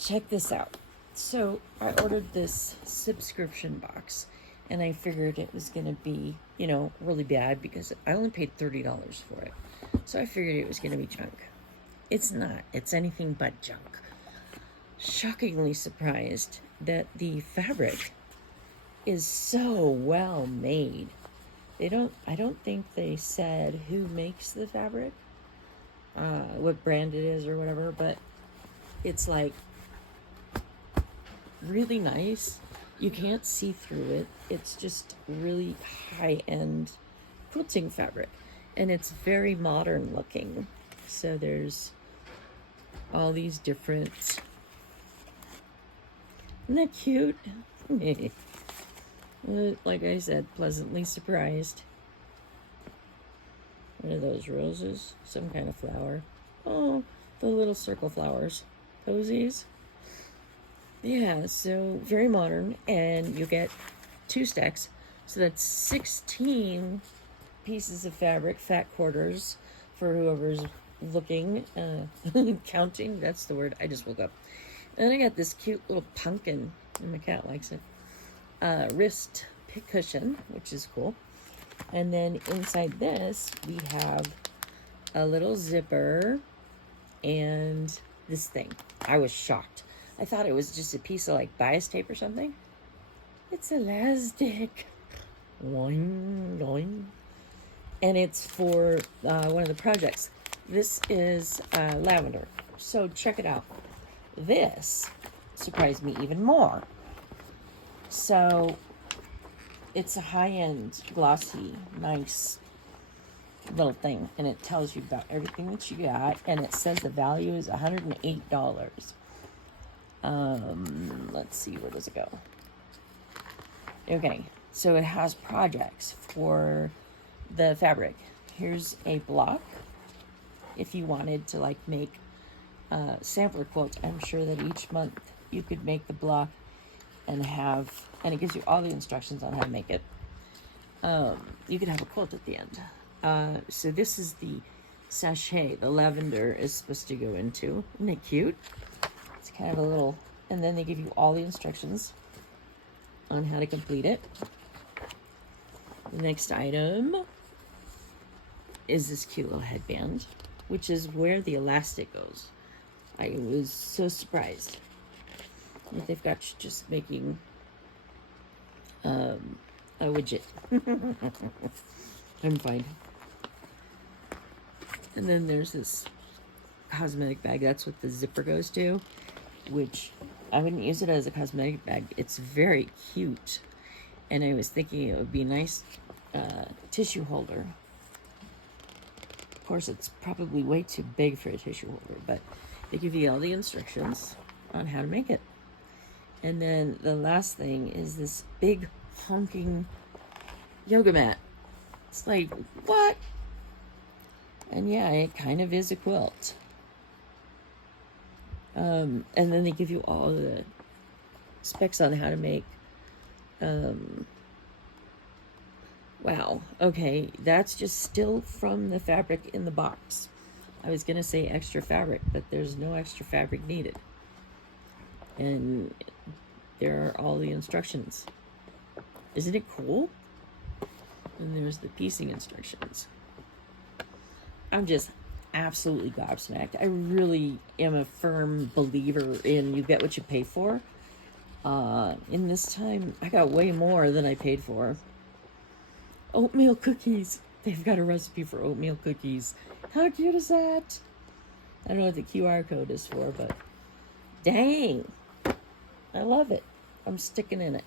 check this out. So I ordered this subscription box, and I figured it was going to be, really bad because I only paid $30 for it. So I figured it was going to be junk. It's not. It's anything but junk. Shockingly surprised that the fabric is so well made. I don't think they said who makes the fabric, what brand it is or whatever, but it's like really nice. You can't see through it. It's just really high-end quilting fabric, and it's very modern looking. So there's all these different, isn't that cute? Like I said, pleasantly surprised. What are those, roses? Some kind of flower. Oh, the little circle flowers. Posies. Yeah, so very modern, and you get 2 stacks. So that's 16 pieces of fabric, fat quarters, for whoever's looking, counting. That's the word. I just woke up. And I got this cute little pumpkin, and my cat likes it. Wrist pick cushion, which is cool. And then inside this, we have a little zipper and this thing. I was shocked. I thought it was just a piece of like bias tape or something. It's elastic. Boing, boing. And it's for one of the projects. This is lavender. So check it out. This surprised me even more. So it's a high-end, glossy, nice little thing, and it tells you about everything that you got, and it says the value is $108. Let's see, where does it go? Okay, so it has projects for the fabric. Here's a block. If you wanted to like make sampler quilts, I'm sure that each month you could make the block and it gives you all the instructions on how to make it. You could have a quilt at the end. So this is the sachet the lavender is supposed to go into. Isn't it cute? It's kind of a little, and then they give you all the instructions on how to complete it. The next item is this cute little headband, which is where the elastic goes. I was so surprised that they've got you just making a widget. I'm fine. And then there's this cosmetic bag. That's what the zipper goes to, which I wouldn't use it as a cosmetic bag. It's very cute. And I was thinking it would be a nice tissue holder. Of course, it's probably way too big for a tissue holder, but they give you all the instructions on how to make it. And then the last thing is this big honking yoga mat. It's like, what? And yeah, it kind of is a quilt. And then they give you all the specs on how to make. Wow. Okay, that's just still from the fabric in the box. I was going to say extra fabric, but there's no extra fabric needed. And there are all the instructions. Isn't it cool? And there's the piecing instructions. I'm just absolutely gobsmacked. I really am a firm believer in you get what you pay for. In this time, I got way more than I paid for. Oatmeal cookies. They've got a recipe for oatmeal cookies. How cute is that? I don't know what the QR code is for, but dang. I love it. I'm sticking in it.